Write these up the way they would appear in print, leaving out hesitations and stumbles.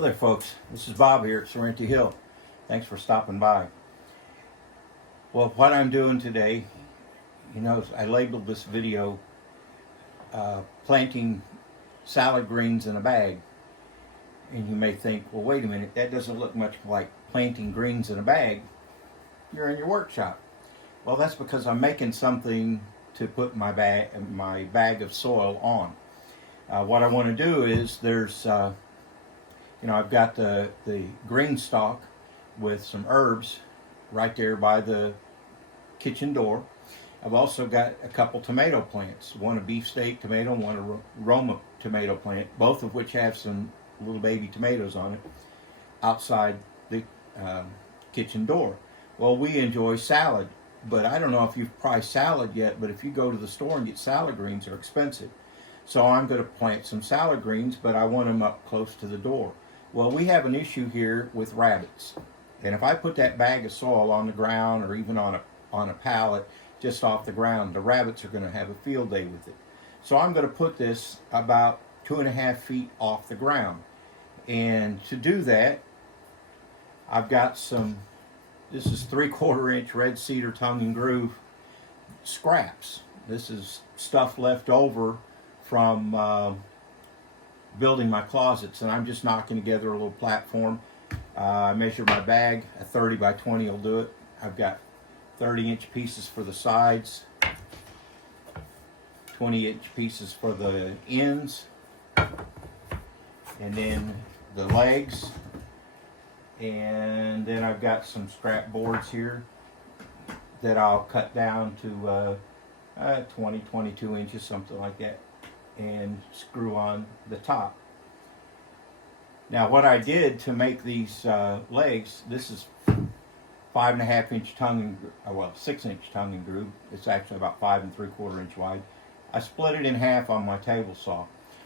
Hello there, folks. This is Bob here at Sorrento Hill. Thanks for stopping by. Well, what I'm doing today, I labeled this video planting salad greens in a bag. And you may think, well, wait a minute, that doesn't look much like planting greens in a bag. You're in your workshop. Well, that's because I'm making something to put my bag of soil on. What I want to do is I've got the green stalk with some herbs right there by the kitchen door. I've also got a couple tomato plants, one a beefsteak tomato and one a Roma tomato plant, both of which have some little baby tomatoes on it, outside the kitchen door. Well, we enjoy salad, but I don't know if you've priced salad yet, but if you go to the store and get salad greens, they're expensive. So I'm going to plant some salad greens, but I want them up close to the door. Well, we have an issue here with rabbits. And if I put that bag of soil on the ground or even on a pallet just off the ground, the rabbits are going to have a field day with it. So I'm going to put this about 2.5 feet off the ground. And to do that, I've got this is 3/4 inch red cedar tongue and groove scraps. This is stuff left over from building my closets, and I'm just knocking together a little platform. I measure my bag, a 30 by 20 will do it. I've got 30-inch pieces for the sides, 20-inch pieces for the ends, and then the legs, and then I've got some scrap boards here that I'll cut down to 20, 22 inches, something like that, and screw on the top. Now what I did to make these legs, this is 5.5 inch tongue and 6 inch tongue and groove. It's actually about 5 3/4 inch wide. I split it in half on my table saw.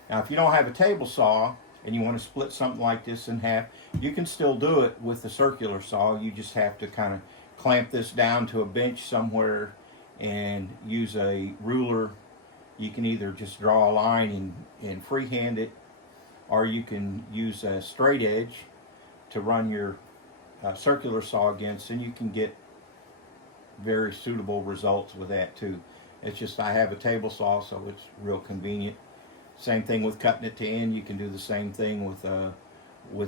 Now if you don't have a table saw and you want to split something like this in half, you can still do it with the circular saw. You just have to kind of clamp this down to a bench somewhere and use a ruler. You can either just draw a line and freehand it, or you can use a straight edge to run your circular saw against, and you can get very suitable results with that too. It's just I have a table saw, so it's real convenient. Same thing with cutting it to end. You can do the same thing with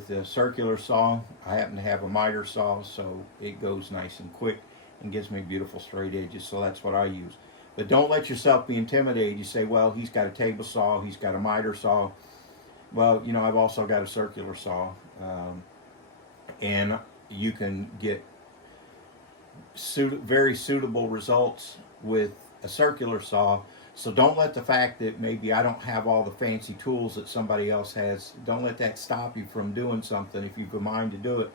the circular saw. I happen to have a miter saw, so it goes nice and quick and gives me beautiful straight edges, so that's what I use. But don't let yourself be intimidated. You say, well, he's got a table saw, he's got a miter saw. Well, I've also got a circular saw, and you can get very suitable results with a circular saw. So don't let the fact that maybe I don't have all the fancy tools that somebody else has, don't let that stop you from doing something. If you've a mind to do it,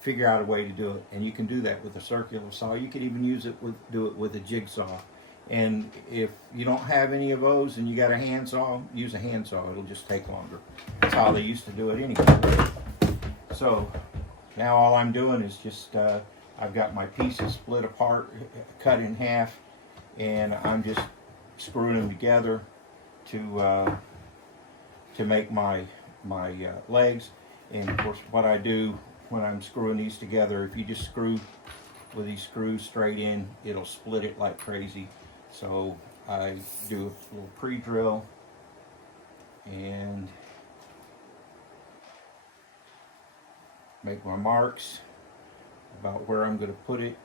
figure out a way to do it. And you can do that with a circular saw. You could even do it with a jigsaw. And if you don't have any of those and you got a handsaw, use a handsaw. It'll just take longer. That's how they used to do it anyway. So now all I'm doing is just, I've got my pieces split apart, cut in half, and I'm just screwing them together to make my legs. And of course what I do when I'm screwing these together, if you just screw with these screws straight in, it'll split it like crazy. So I do a little pre-drill and make my marks about where I'm going to put it.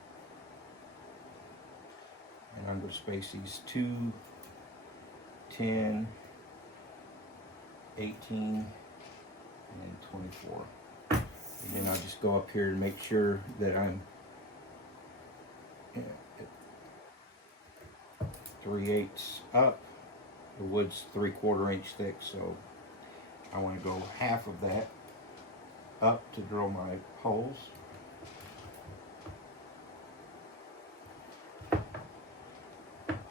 And I'm going to space these 2, 10, 18, and then 24. And then I'll just go up here and make sure that I'm 3/8 up. The wood's 3/4 inch thick, so I want to go half of that up to drill my holes.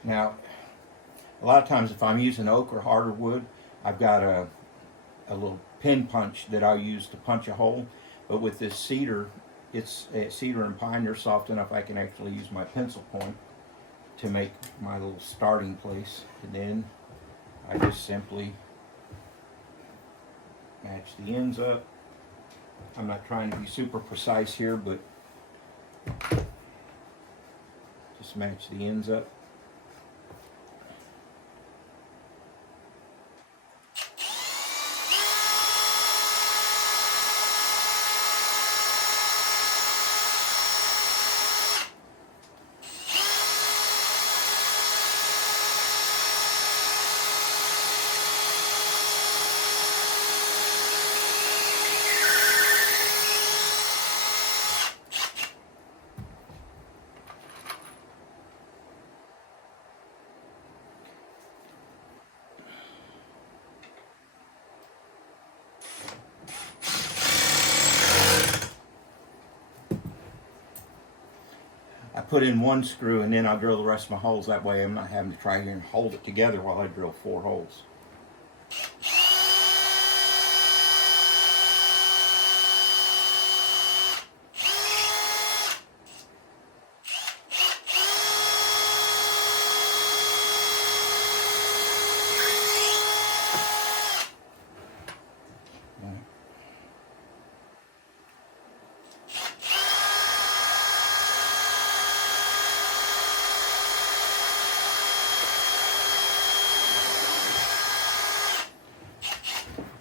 Now, a lot of times if I'm using oak or harder wood, I've got a little pin punch that I'll use to punch a hole. But with this cedar, it's cedar and pine, they're soft enough I can actually use my pencil point to make my little starting place. And then I just simply Match the ends up. I'm not trying to be super precise here, but just match the ends up. I put in one screw and then I'll drill the rest of my holes. That way I'm not having to try here and hold it together while I drill 4 holes.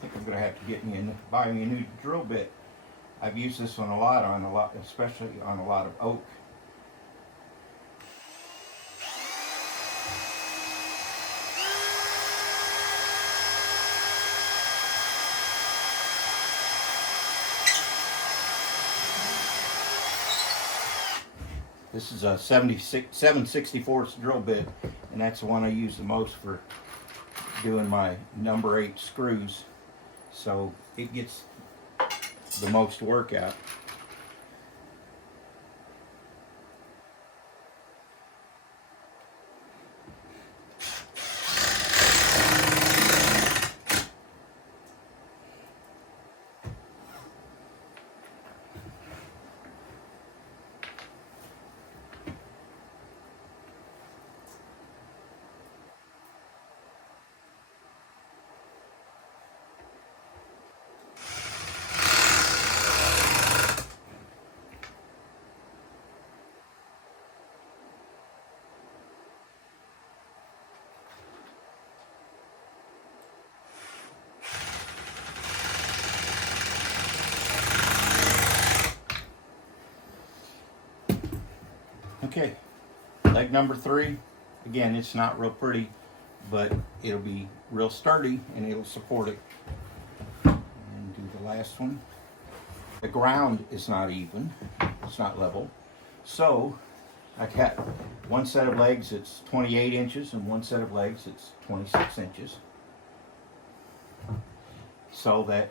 I'm gonna have to get me buy me a new drill bit. I've used this one a lot, especially on a lot of oak. This is a 7/64 drill bit, and that's the one I use the most for doing my number 8 screws. So it gets the most work out. Okay, leg number 3. Again, it's not real pretty, but it'll be real sturdy and it'll support it. And do the last one. The ground is not even, it's not level. So I got one set of legs it's 28 inches and one set of legs it's 26 inches. So that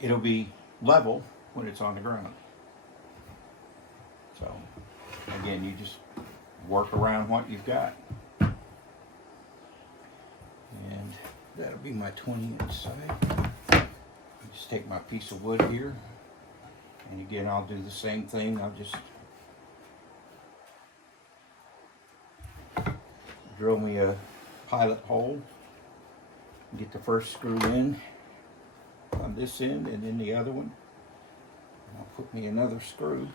it'll be level when it's on the ground. So again, you just work around what you've got. And that'll be my 20-inch side. Just take my piece of wood here. And again, I'll do the same thing. I'll just drill me a pilot hole. Get the first screw in on this end and then the other one. And I'll put me another screw.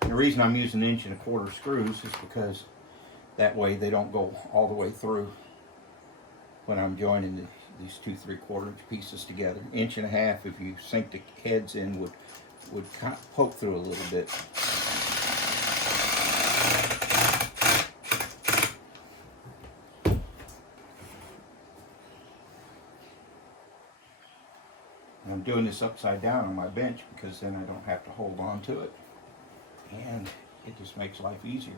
The reason I'm using 1 1/4 inch screws is because that way they don't go all the way through when I'm joining these 2 3/4 inch pieces together. 1 1/2 inch, if you sink the heads in, would kind of poke through a little bit. And I'm doing this upside down on my bench because then I don't have to hold on to it. And it just makes life easier.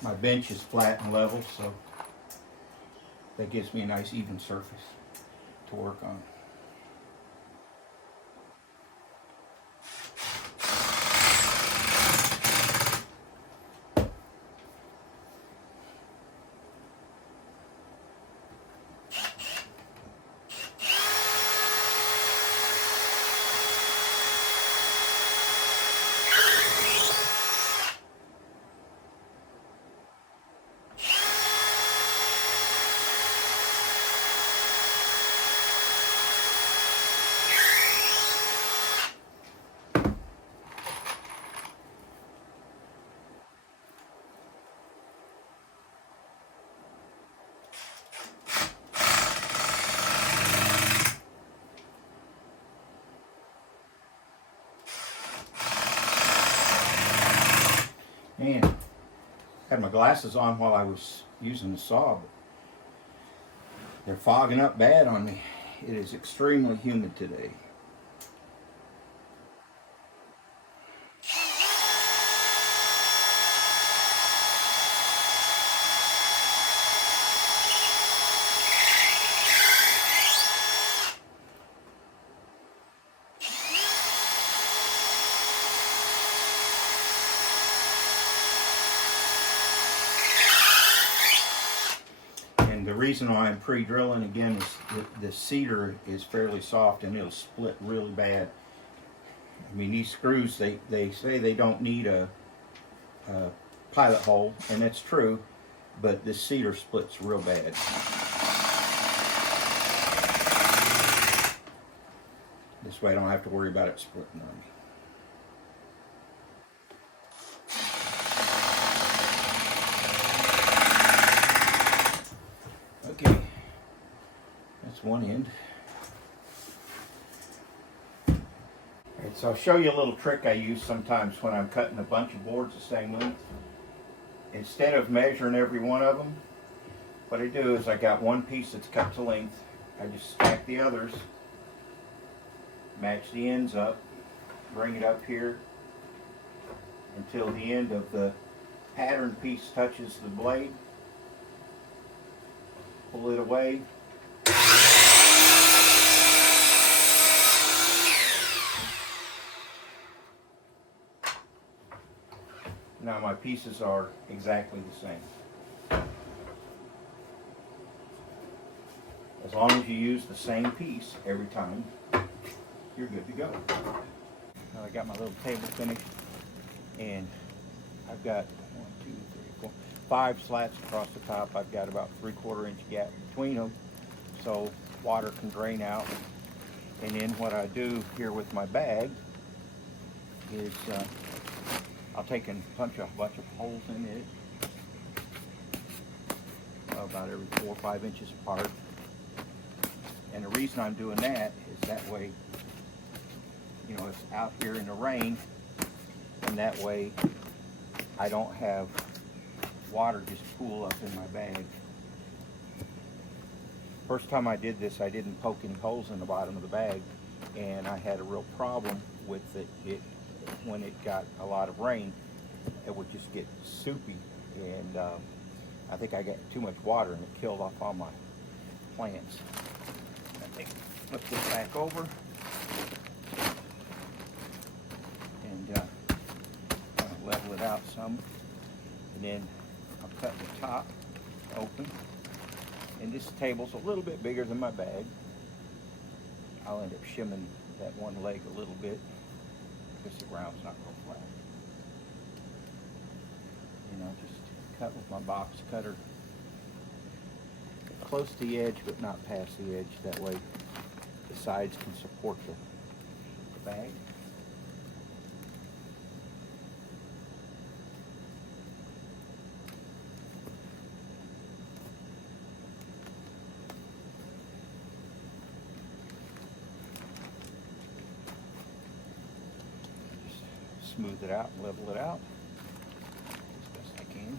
My bench is flat and level, so that gives me a nice even surface to work on. And had my glasses on while I was using the saw, but they're fogging up bad on me. It is extremely humid today. The reason why I'm pre-drilling again is the cedar is fairly soft and it'll split really bad. I mean, these screws, they say they don't need a pilot hole, and that's true, but this cedar splits real bad. This way I don't have to worry about it splitting on me. Okay, that's one end. Alright, so I'll show you a little trick I use sometimes when I'm cutting a bunch of boards the same length. Instead of measuring every one of them, what I do is I got one piece that's cut to length. I just stack the others, match the ends up, bring it up here until the end of the pattern piece touches the blade. Pull it away. Now my pieces are exactly the same. As long as you use the same piece every time, you're good to go. Now I got my little table finished, and I've got 5 slats across the top. I've got about 3/4 inch gap between them, so water can drain out. And then what I do here with my bag is I'll take and punch a bunch of holes in it, about every 4 or 5 inches apart. And the reason I'm doing that is that way, you know, it's out here in the rain, and that way I don't have water just pool up in my bag. First time I did this, I didn't poke any holes in the bottom of the bag, and I had a real problem with it. When it got a lot of rain, it would just get soupy, and I think I got too much water and it killed off all my plants. I think flip this back over and kind of level it out some, and then I'll cut the top open. And this table's a little bit bigger than my bag. I'll end up shimming that one leg a little bit because the ground's not real flat. And I'll just cut with my box cutter close to the edge, but not past the edge. That way the sides can support the bag. Smooth it out, level it out as best I can.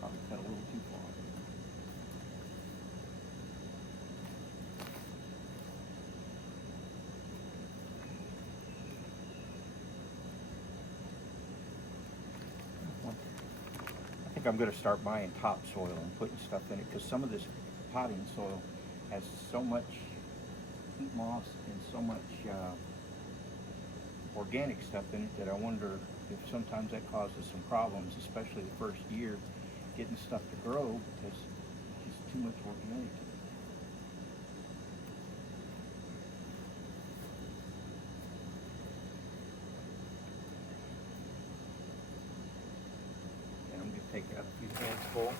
Probably cut a little too far. I think I'm going to start buying topsoil and putting stuff in it, because some of this potting soil has so much peat moss and so much organic stuff in it that I wonder if sometimes that causes some problems, especially the first year, getting stuff to grow, because it's too much organic. And I'm going to take out a few hands full.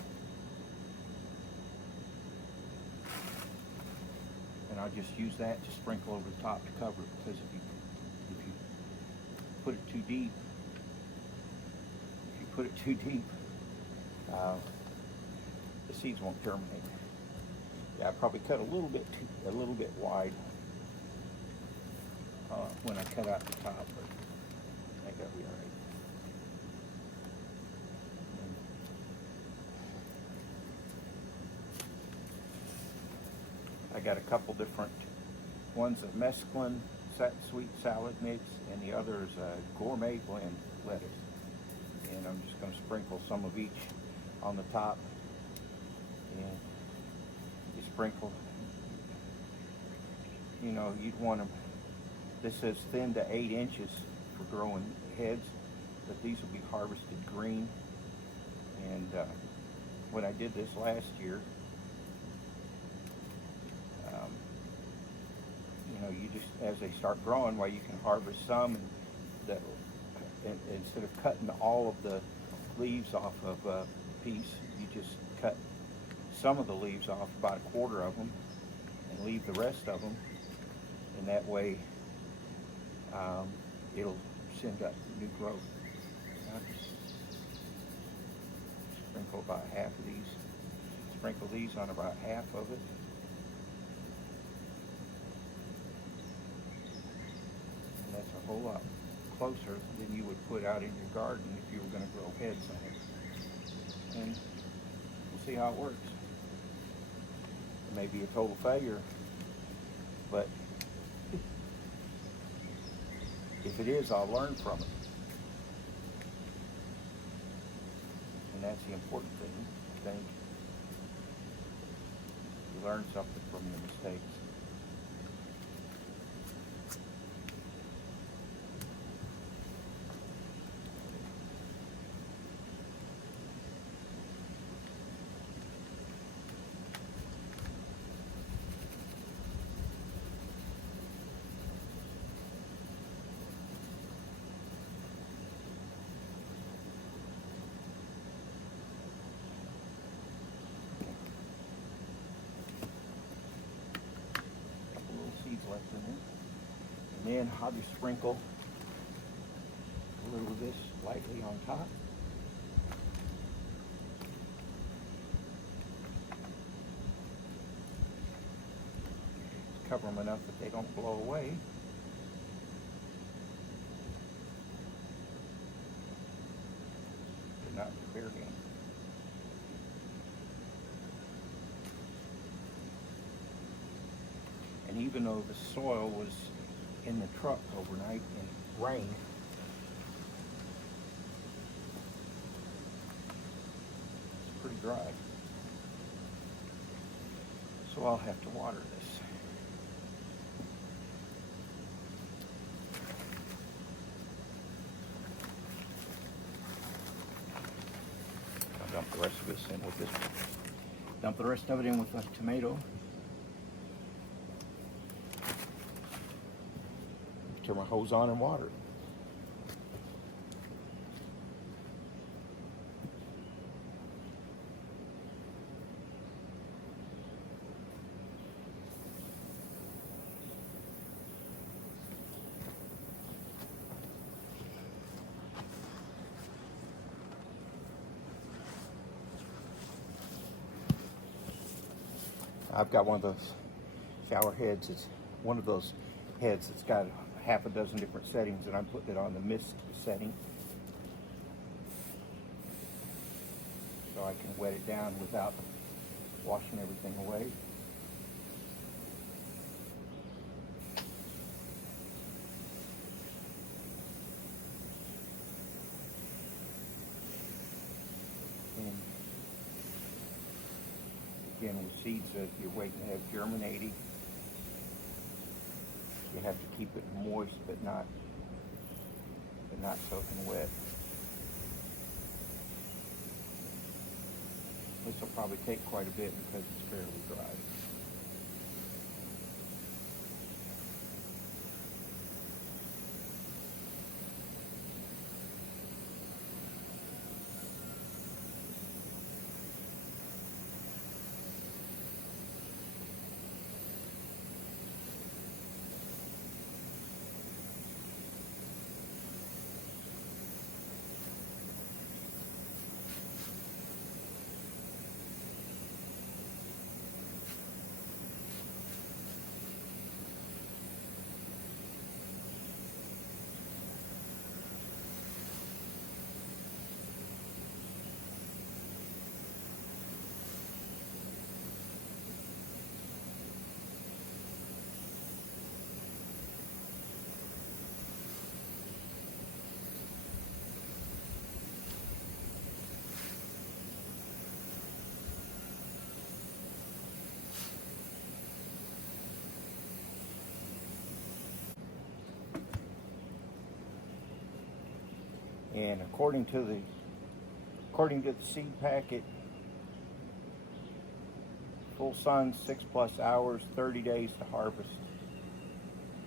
And I'll just use that to sprinkle over the top to cover it, because if you put it too deep, the seeds won't germinate. Yeah, I probably cut a little bit wide. when I cut out the top, but I think that'll be all right. I got a couple different ones, a mesclun sweet salad mix, and the other is a gourmet blend lettuce. And I'm just going to sprinkle some of each on the top. And you sprinkle, you know, you'd want them, this says thin to 8 inches for growing heads, but these will be harvested green. And when I did this last year, you know, you just, as they start growing, well, you can harvest some, and instead of cutting all of the leaves off of a piece, you just cut some of the leaves off, about a quarter of them, and leave the rest of them, and that way it'll send up new growth. Sprinkle about half of these. Sprinkle these on about half of it. And that's a whole lot closer than you would put out in your garden if you were going to grow heads on it. And we'll see how it works. It may be a total failure, but if it is, I'll learn from it. And that's the important thing, I think. You learn something from your mistakes. Left in it. And then I'll just sprinkle a little of this lightly on top. Just cover them enough that they don't blow away. But not too bare hand. And even though the soil was in the truck overnight and rain, it's pretty dry. So I'll have to water this. I'll dump the rest of this in with this. Dump the rest of it in with a tomato. Turn my hose on and water it. I've got one of those shower heads. It's one of those heads that's got half a dozen different settings, and I'm putting it on the mist setting so I can wet it down without washing everything away. And again, with seeds that you're waiting to have germinating, you have to keep it moist, but not soaking wet. This will probably take quite a bit because it's fairly dry. And according to the seed packet, full sun, 6+ hours, 30 days to harvest.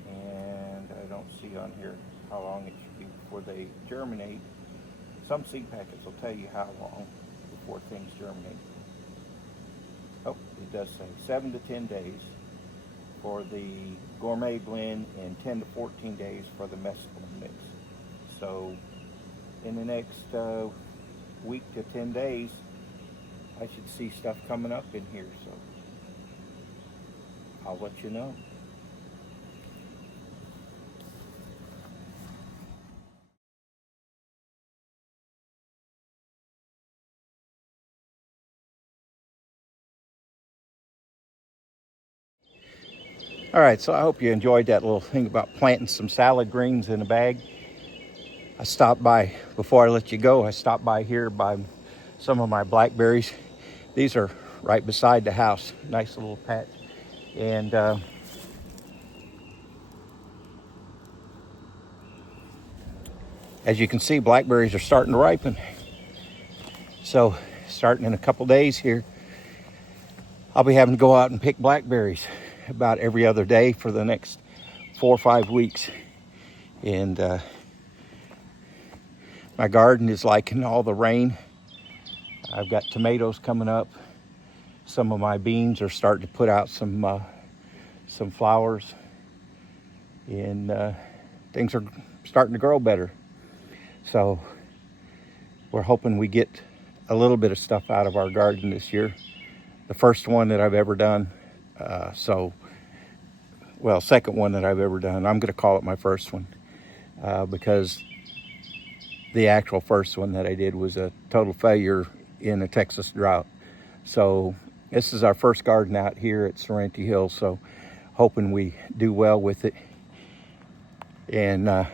And I don't see on here how long it should be before they germinate. Some seed packets will tell you how long before things germinate. Oh, it does say 7 to 10 days for the gourmet blend and 10 to 14 days for the mescal mix. So in the next week to 10 days, I should see stuff coming up in here, so I'll let you know. All right, so I hope you enjoyed that little thing about planting some salad greens in a bag. I stopped by, before I let you go, I stopped by here by some of my blackberries. These are right beside the house, nice little patch. And as you can see, blackberries are starting to ripen. So starting in a couple days here, I'll be having to go out and pick blackberries about every other day for the next 4 or 5 weeks. And my garden is liking all the rain. I've got tomatoes coming up. Some of my beans are starting to put out some flowers, and things are starting to grow better. So we're hoping we get a little bit of stuff out of our garden this year. The first one that I've ever done. Second one that I've ever done. I'm going to call it my first one because the actual first one that I did was a total failure in a Texas drought. So this is our first garden out here at Sorrento Hill, so hoping we do well with it. And I'll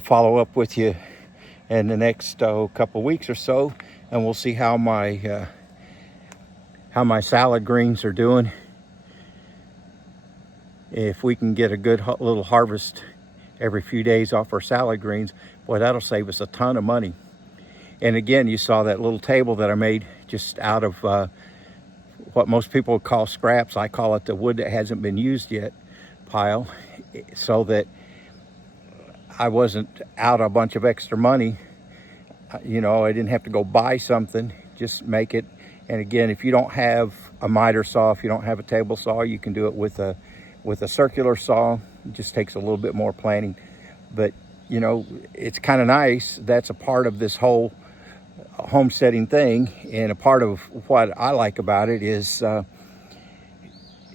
follow up with you in the next couple weeks or so, and we'll see how my salad greens are doing. If we can get a good little harvest every few days off our salad greens, boy, that'll save us a ton of money. And again, you saw that little table that I made just out of what most people would call scraps. I call it the wood that hasn't been used yet pile, so that I wasn't out a bunch of extra money. You know, I didn't have to go buy something, just make it. And again, if you don't have a miter saw, if you don't have a table saw, you can do it with a circular saw. It just takes a little bit more planning. But, you know, it's kind of nice. That's a part of this whole homesteading thing. And a part of what I like about it is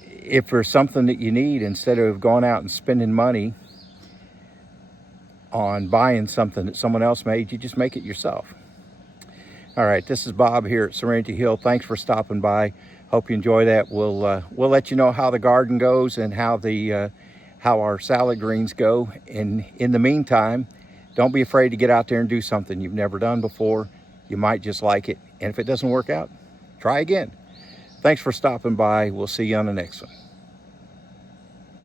if there's something that you need, instead of going out and spending money on buying something that someone else made, you just make it yourself. All right, this is Bob here at Sorrento Hill. Thanks for stopping by. Hope you enjoy that. We'll let you know how the garden goes and how our salad greens go. And in the meantime, don't be afraid to get out there and do something you've never done before. You might just like it. And if it doesn't work out, try again. Thanks for stopping by. We'll see you on the next one.